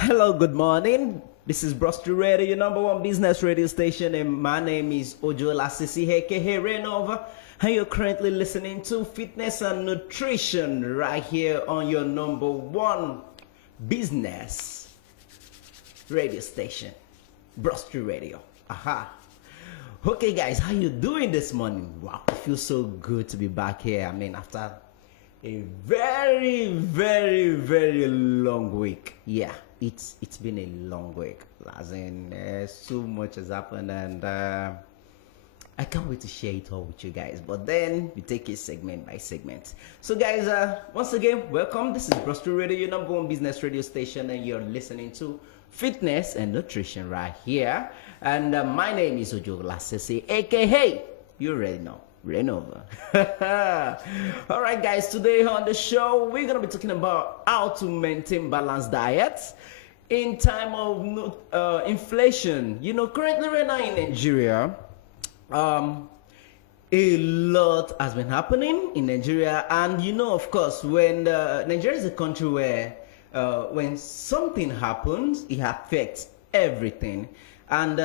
Hello, good morning. This is Brusty Radio, your number one business radio station, and my name is Ojo Lasisi, aka Renova. And you're currently listening to Fitness and Nutrition right here on your number one business radio station, Brusty Radio. Aha. Okay, guys, how you doing this morning? Wow, it feels so good to be back here. I mean, after a very long week. Yeah, it's been a long week. As in, so much has happened, and I can't wait to share it all with you guys. But then we take it segment by segment. So, guys, once again, welcome. This is Brusty Radio, your number one business radio station, and you're listening to Fitness and Nutrition right here. And my name is Ojo Lasese, aka you already know, Renova. All right, guys, today on the show, we're going to be talking about how to maintain balanced diets in time of inflation. You know, currently right now in Nigeria, a lot has been happening in Nigeria. And, you know, of course, when Nigeria is a country where when something happens, it affects everything. And,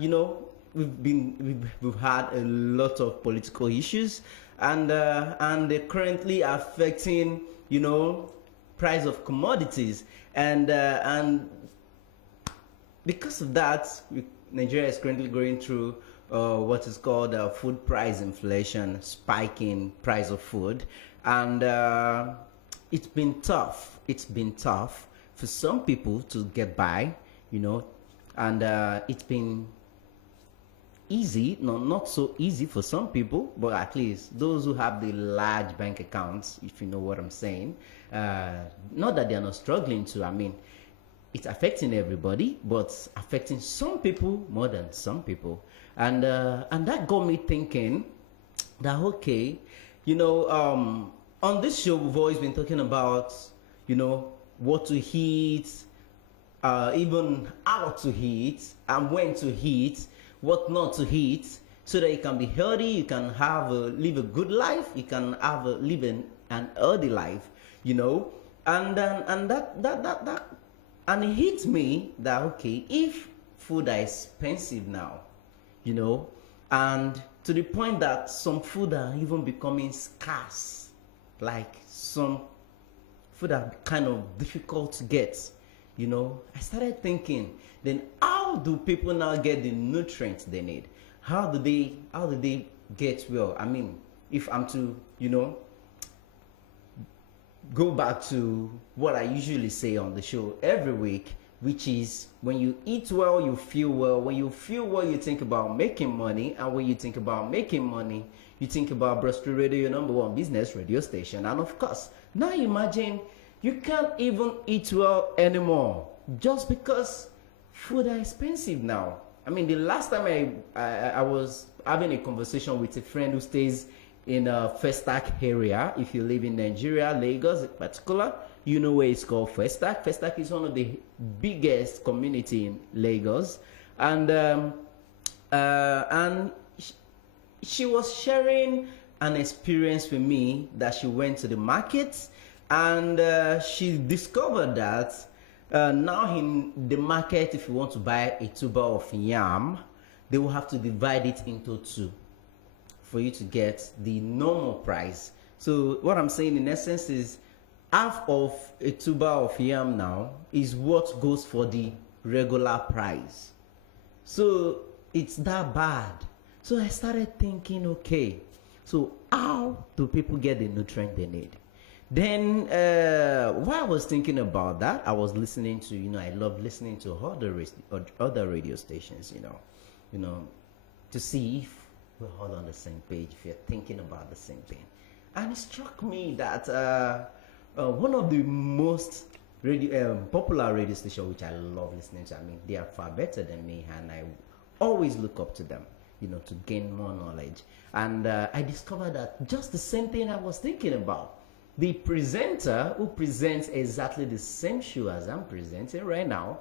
you know, we've had a lot of political issues, and they're currently affecting, you know, price of commodities, and because of that, Nigeria is currently going through what is called food price inflation, spiking price of food, and it's been tough. It's been tough for some people to get by, you know, and it's been easy, no, not so easy for some people, but at least those who have the large bank accounts, if you know what I'm saying, not that they're not struggling to, I mean, it's affecting everybody, but affecting some people more than some people. And that got me thinking that, okay, you know, on this show, we've always been talking about, you know, what to eat, even how to eat, and when to eat, what not to eat, so that you can be healthy, you can have live a good life, you can have live an healthy life, you know, and that and it hit me that, okay, if food are expensive now, you know, and to the point that some food are even becoming scarce, like some food are kind of difficult to get, you know, I started thinking, then how do people now get the nutrients they need? How do they get well? I mean, if I'm to, you know, go back to what I usually say on the show every week, which is when you eat well, you feel well. When you feel well, you think about making money. And when you think about making money, you think about Brusty Radio, your number one business radio station. And of course, now imagine you can't even eat well anymore just because food are expensive now. I mean, the last time I was having a conversation with a friend who stays in Festac area. If you live in Nigeria, Lagos in particular, you know where it's called Festac. Festac is one of the biggest community in Lagos, and she was sharing an experience with me that she went to the market, and she discovered that now in the market, if you want to buy a tuber of yam, they will have to divide it into two for you to get the normal price. So what I'm saying in essence is half of a tuber of yam now is what goes for the regular price. So it's that bad. So I started thinking, okay, so how do people get the nutrient they need? Then while I was thinking about that, I was listening to, you know, I love listening to other radio stations, you know, to see if we're all on the same page, if you're thinking about the same thing. And it struck me that one of the most popular radio stations, which I love listening to, I mean, they are far better than me, and I always look up to them, you know, to gain more knowledge. And I discovered that just the same thing I was thinking about. The presenter who presents exactly the same show as I'm presenting right now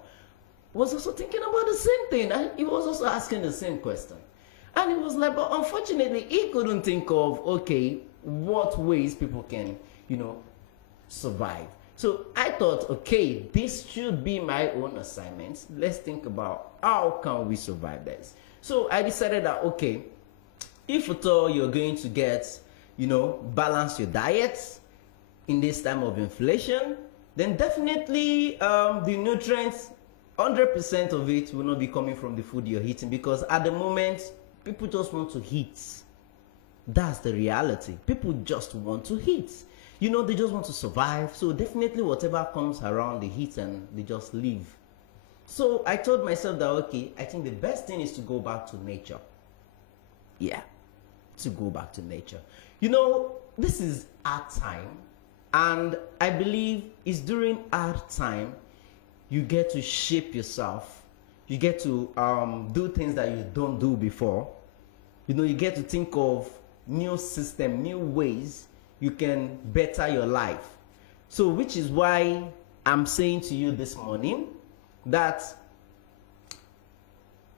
was also thinking about the same thing, and he was also asking the same question. And it was like, but unfortunately, he couldn't think of, okay, what ways people can, you know, survive. So I thought, okay, this should be my own assignment. Let's think about how can we survive this. So I decided that, okay, if at all you're going to get, balance your diet in this time of inflation, then definitely the nutrients, 100% of it will not be coming from the food you're eating, because at the moment, people just want to eat. That's the reality. People just want to eat. They just want to survive. So definitely whatever comes around, they eat and they just live. So I told myself that, okay, I think the best thing is to go back to nature. Yeah, to go back to nature. This is our time. And I believe it's during our time you get to shape yourself. You get to do things that you don't do before. You get to think of new system, new ways you can better your life. So which is why I'm saying to you this morning that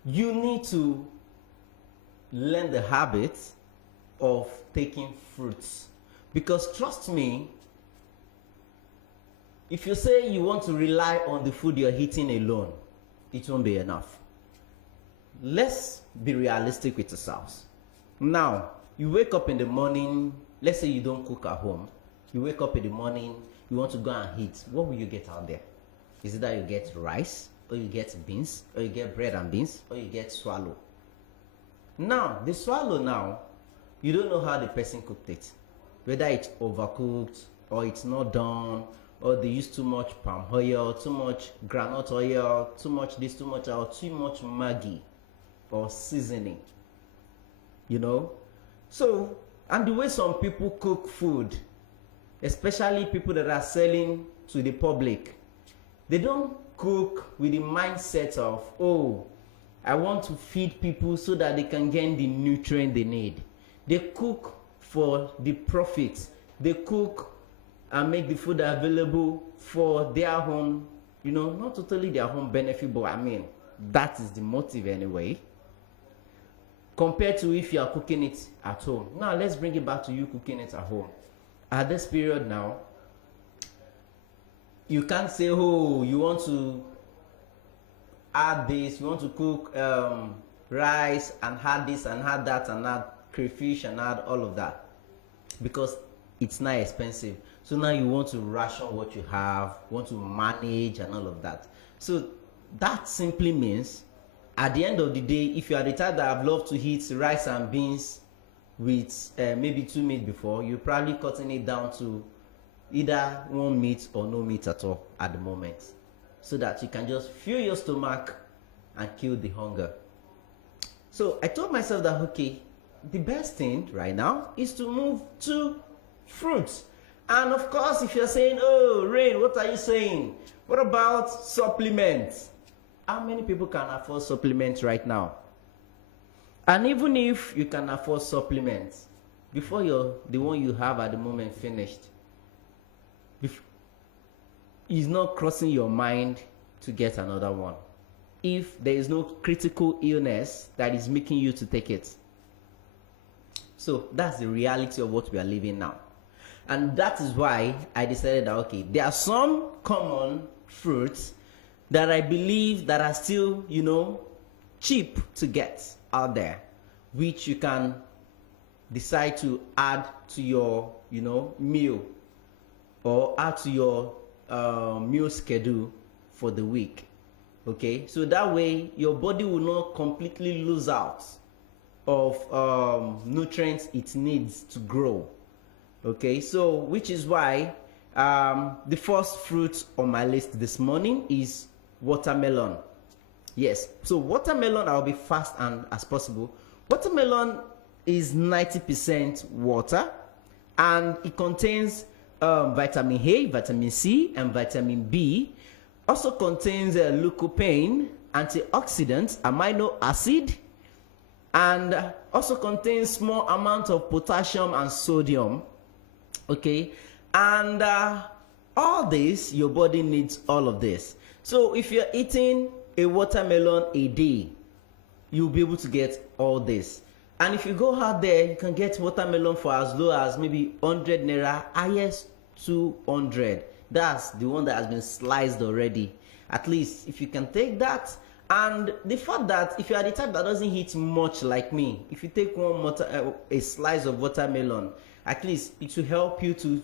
you need to learn the habit of taking fruits. Because trust me, if you say you want to rely on the food you're eating alone, it won't be enough. Let's be realistic with ourselves. Now, you wake up in the morning, let's say you don't cook at home. You wake up in the morning, you want to go and eat. What will you get out there? Is it that you get rice, or you get beans, or you get bread and beans, or you get swallow? Now, the swallow now, you don't know how the person cooked it. Whether it's overcooked, or it's not done, or they use too much palm oil, too much groundnut oil, too much this, too much or too much Maggi or seasoning. So, and the way some people cook food, especially people that are selling to the public, they don't cook with the mindset of, oh, I want to feed people so that they can get the nutrient they need. They cook for the profit. They cook and make the food available for their own, not totally their own benefit, but that is the motive anyway. Compared to if you are cooking it at home. Now let's bring it back to you cooking it at home. At this period now, you can't say, oh, you want to add this, you want to cook rice and add this and add that and add crayfish and add all of that, because it's not expensive. So now you want to ration what you have, want to manage and all of that. So that simply means at the end of the day, if you are the type that have loved to eat rice and beans with maybe 2 meat before, you're probably cutting it down to either 1 meat or no meat at all at the moment, so that you can just fill your stomach and kill the hunger. So I told myself that, okay, the best thing right now is to move to fruits. And of course, if you're saying, oh, Rain, what are you saying? What about supplements? How many people can afford supplements right now? And even if you can afford supplements, before the one you have at the moment finished, it's not crossing your mind to get another one, if there is no critical illness that is making you to take it. So that's the reality of what we are living now. And that is why I decided that, okay, there are some common fruits that I believe that are still, cheap to get out there, which you can decide to add to your, meal, or add to your meal schedule for the week. Okay, so that way your body will not completely lose out of nutrients it needs to grow. Okay, so which is why the first fruit on my list this morning is watermelon. Yes, so watermelon, I'll be fast and as possible. Watermelon is 90% water, and it contains vitamin A, vitamin C, and vitamin B. Also contains lycopene, antioxidants, amino acid, and also contains small amount of potassium and sodium. Okay, and all this, your body needs all of this. So if you're eating a watermelon a day, you'll be able to get all this. And if you go out there, you can get watermelon for as low as maybe 100 naira, highest 200. That's the one that has been sliced already. At least if you can take that, and the fact that if you are the type that doesn't eat much like me, if you take a slice of watermelon, at least it will help you to,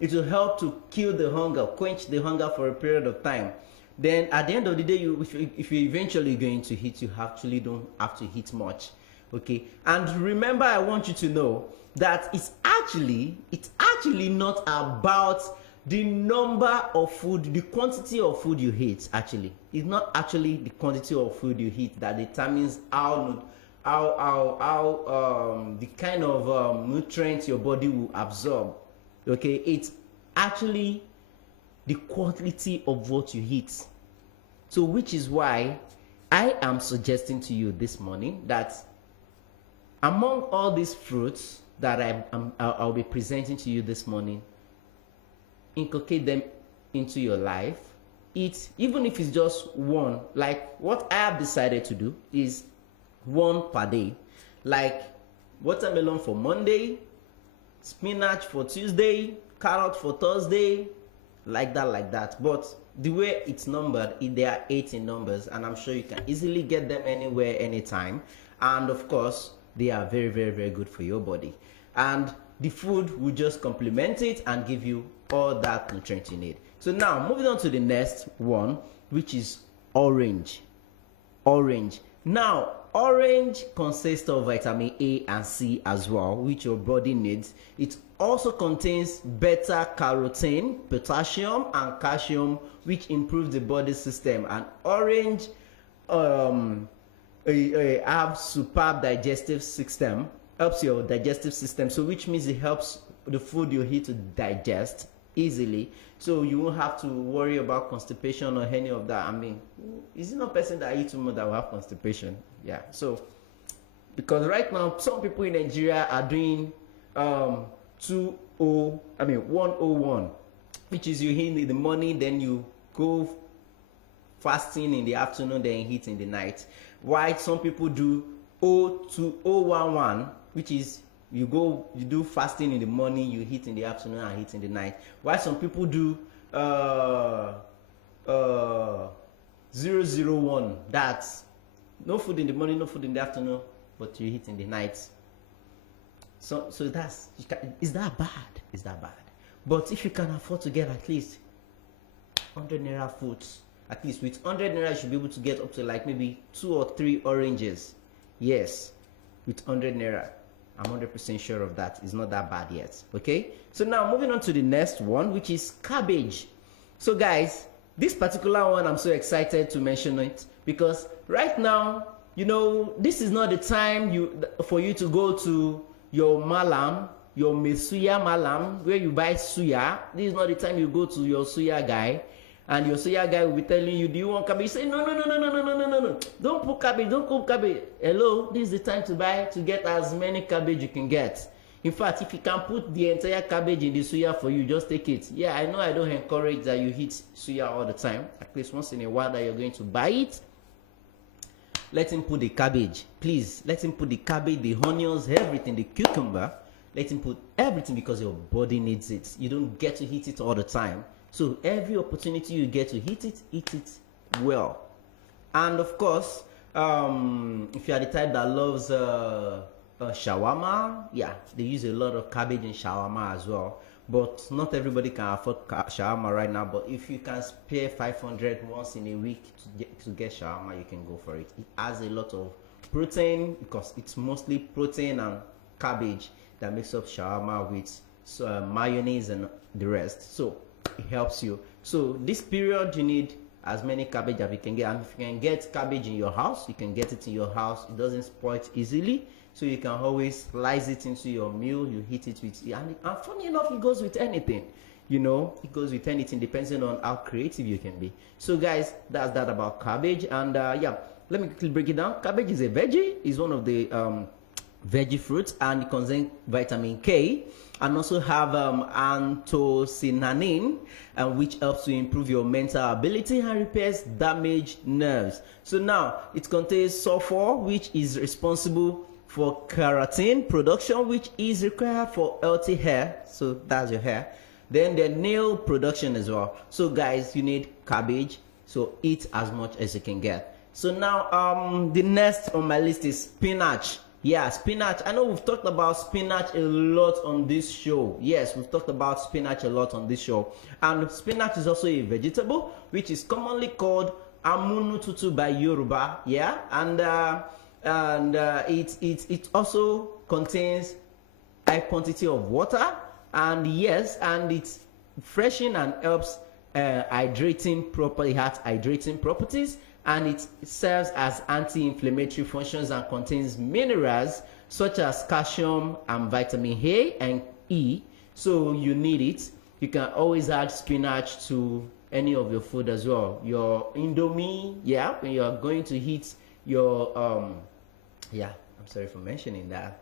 it will help to kill the hunger, quench the hunger for a period of time. Then at the end of the day, if you're eventually going to eat, you actually don't have to eat much. Okay, and remember, I want you to know that it's actually not about the number of food, the quantity of food you eat. Actually, it's not actually the quantity of food you eat that determines the kind of nutrients your body will absorb. Okay, it's actually the quality of what you eat. So which is why I am suggesting to you this morning that among all these fruits that I'll be presenting to you this morning, inculcate them into your life. Eat, even if it's just one. Like what I have decided to do is one per day. Like watermelon for Monday, spinach for Tuesday, carrot for Thursday, like that. But the way it's numbered, there are 8 in numbers, and I'm sure you can easily get them anywhere, anytime. And of course, they are very, very, very good for your body. And the food will just complement it and give you all that nutrient you need. So now, moving on to the next one, which is orange. Orange. Now, orange consists of vitamin A and C as well, which your body needs. It also contains beta carotene, potassium, and calcium, which improves the body system. And orange have superb digestive system, helps your digestive system. So which means it helps the food you eat to digest easily. So you won't have to worry about constipation or any of that. I mean, is it not person that eat too much that will have constipation? Yeah. So because right now some people in Nigeria are doing 101, which is you eat in the morning, then you go fasting in the afternoon, then eat in the night. Why some people do 011, which is you do fasting in the morning, you eat in the afternoon and eat in the night. Why some people do 001, that's no food in the morning, no food in the afternoon, but you eat in the night. So that's, is that bad? Is that bad? But if you can afford to get at least 100 naira foods, at least with 100 naira you should be able to get up to like maybe 2 or 3 oranges. Yes, with 100 naira. I'm 100% sure of that. It's not that bad yet. Okay, so now moving on to the next one, which is cabbage. So guys, this particular one, I'm so excited to mention it because right now, this is not the time for you to go to your malam, your mesuya malam, where you buy suya. This is not the time you go to your suya guy, and your suya guy will be telling you, do you want cabbage? You say, no. Don't put cabbage, don't cook cabbage. Hello, this is the time to get as many cabbage you can get. In fact, if you can put the entire cabbage in the suya for you, just take it. Yeah, I know I don't encourage that you eat suya all the time. At least once in a while that you're going to buy it, let him put the cabbage. Please, let him put the cabbage, the onions, everything, the cucumber. Let him put everything because your body needs it. You don't get to eat it all the time. So every opportunity you get to eat it well. And of course, if you are the type that loves shawarma, yeah, they use a lot of cabbage in shawarma as well. But not everybody can afford shawarma right now. But if you can spare 500 once in a week to get shawarma, you can go for it. It has a lot of protein because it's mostly protein and cabbage that makes up shawarma with mayonnaise and the rest. So it helps you. So this period you need as many cabbage as you can get, and if you can get cabbage in your house, you can get it in your house. It doesn't spoil easily, so you can always slice it into your meal. You eat it with, and funny enough, it goes with anything. It goes with anything depending on how creative you can be. So guys, that's that about cabbage. And yeah, let me quickly break it down. Cabbage is a veggie. It's one of the veggie fruits, and it contains vitamin K, and also have anthocyanin, which helps to improve your mental ability and repairs damaged nerves. So now it contains sulfur, which is responsible for keratin production, which is required for healthy hair. So that's your hair. Then the nail production as well. So guys, you need cabbage, so eat as much as you can get. So now the next on my list is spinach. Yeah, spinach. I know we've talked about spinach a lot on this show. Yes, we've talked about spinach a lot on this show. And spinach is also a vegetable which is commonly called amunututu by Yoruba. Yeah, and it also contains high quantity of water, and yes, and it's refreshing and helps hydrating properly, has hydrating properties, and it serves as anti-inflammatory functions and contains minerals such as calcium and vitamin A and E. So you need it. You can always add spinach to any of your food as well. Your Indomie, yeah, when you're going to heat your yeah, I'm sorry for mentioning that.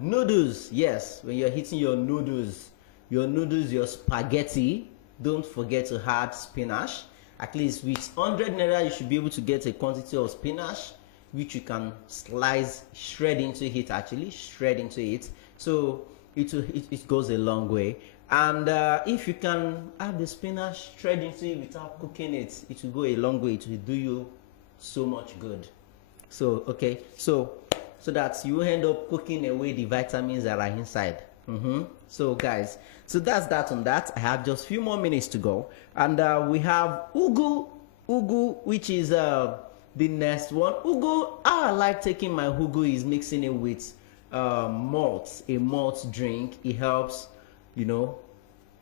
Noodles, yes, when you're heating your noodles, your spaghetti, don't forget to add spinach. At least with 100 naira, you should be able to get a quantity of spinach, which you can slice, shred into it, actually, shred into it. So it goes a long way. And if you can add the spinach, shred into it without cooking it, it will go a long way. It will do you so much good. So, okay, so that you end up cooking away the vitamins that are inside. So guys, so that's that on that. I have just a few more minutes to go, and we have ugu, which is the next one. Ugu, how I like taking my ugu is mixing it with malt, a malt drink. It helps, you know,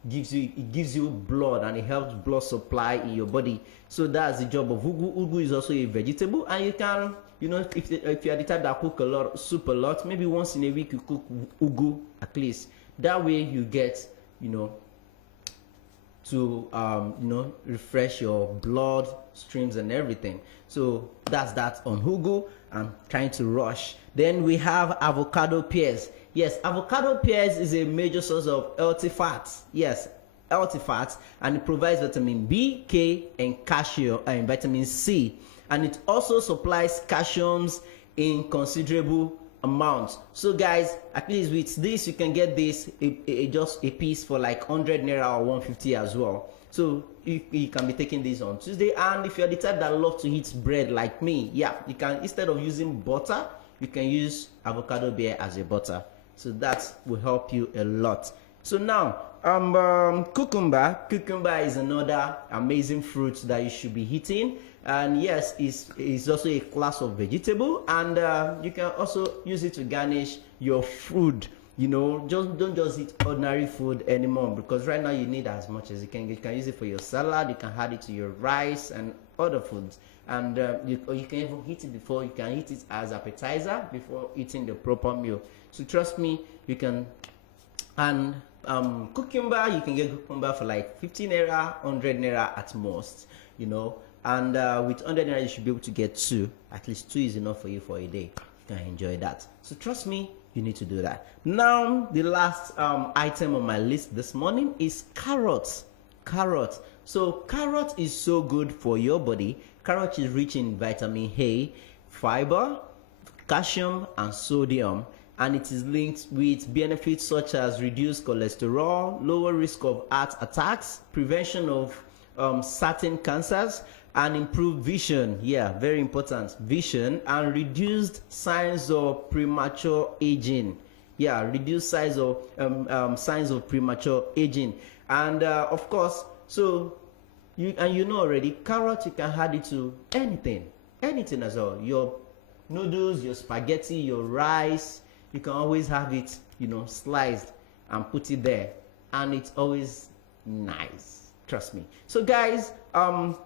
it gives you blood, and it helps blood supply in your body. So that's the job of ugu. Ugu is also a vegetable, and you can, you know, if you are the type that cook a lot soup a lot, maybe once in a week you cook ugu at least. That way you get, you know, to you know, refresh your blood streams and everything. So that's that on ugu. I'm trying to rush. Then we have avocado pears. Yes, avocado pears is a major source of healthy fats. Yes, healthy fats, and it provides vitamin B, K, and calcium and vitamin C. And it also supplies calciums in considerable amounts. So guys, at least with this you can get this just a piece for like 100 naira or 150 as well. So you can be taking this on Tuesday. And if you're the type that love to eat bread like me, yeah, you can, instead of using butter, you can use avocado beer as a butter. So that will help you a lot. So now cucumber is another amazing fruit that you should be eating. And yes, it's also a class of vegetable, and you can also use it to garnish your food. You know, don't just eat ordinary food anymore, because right now you need as much as you can. You can use it for your salad, you can add it to your rice and other foods, and you can even eat it before, you can eat it as appetizer before eating the proper meal. So trust me, you can. And cucumber, you can get cucumber for like 50 naira, 100 naira at most, you know. And with 100 naira, you should be able to get two. At least two is enough for you for a day. You can enjoy that. So trust me, you need to do that. Now, the last item on my list this morning is carrots. Carrot. So carrot is so good for your body. Carrot is rich in vitamin A, fiber, calcium, and sodium. And it is linked with benefits such as reduced cholesterol, lower risk of heart attacks, prevention of certain cancers, and improved vision. Yeah, very important, vision, and reduced signs of premature aging. Yeah, reduced signs of premature aging. And of course, so you know already, carrot, you can add it to anything as well. Your noodles, your spaghetti, your rice, you can always have it, you know, sliced and put it there, and it's always nice. Trust me. So guys,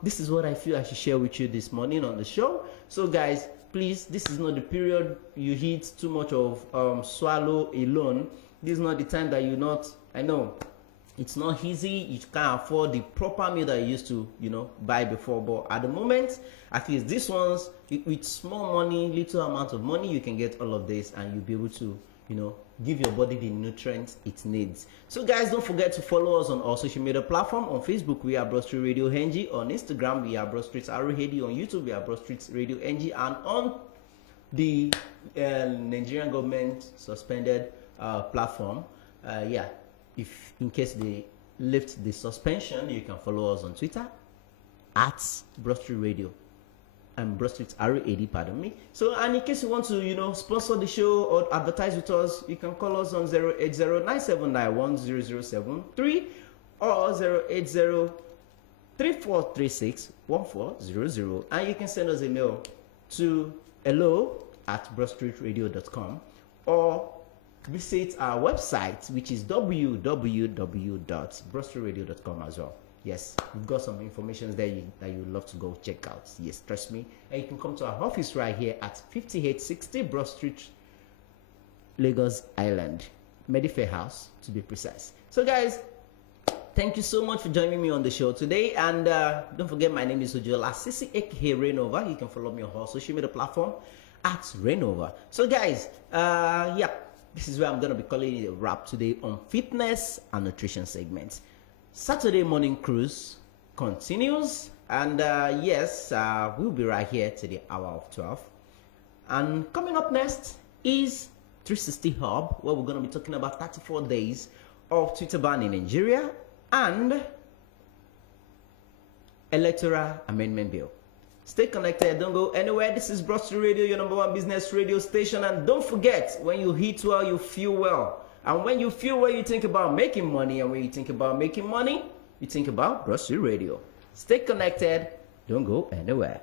this is what I feel I should share with you this morning on the show. So guys, please, this is not the period you eat too much of swallow alone. This is not the time that you not, I know it's not easy, you can't afford the proper meal that you used to, you know, buy before, but at the moment, at least these ones, with small money, little amount of money, you can get all of this, and you'll be able to, you know, give your body the nutrients it needs. So guys, don't forget to follow us on our social media platform. On Facebook, we are Broad Street Radio NG. On Instagram, we are Broad Street Aruhedi. On YouTube, we are Broad Street Radio NG. And on the Nigerian government suspended platform, yeah, if in case they lift the suspension, you can follow us on Twitter at Broad Street Radio. And Broad Street RAD, pardon me. So, and in case you want to, sponsor the show or advertise with us, you can call us on 080-979-1073 or 080-3436-1400. And you can send us a mail to hello@broadstreetradio.com or visit our website, which is www.broadstreetradio.com as well. Yes, we've got some information there that you'd love to go check out. Yes, trust me. And you can come to our office right here at 5860 Broad Street, Lagos Island, Medifair House to be precise. So guys, thank you so much for joining me on the show today. And don't forget, my name is Ojola Sisi, aka Rainover. You can follow me on all social media platform at Rainover. So guys, this is where I'm going to be calling it a wrap today on fitness and nutrition segments. Saturday morning cruise continues, and we'll be right here to the hour of 12. And coming up next is 360 Hub, where we're going to be talking about 34 days of Twitter ban in Nigeria and electoral amendment bill. Stay connected, don't go anywhere. This is Broad Street Radio, your number one business radio station. And don't forget, when you eat well, you feel well. And when you feel well, you think about making money. And when you think about making money, you think about Broad Street Radio. Stay connected, don't go anywhere.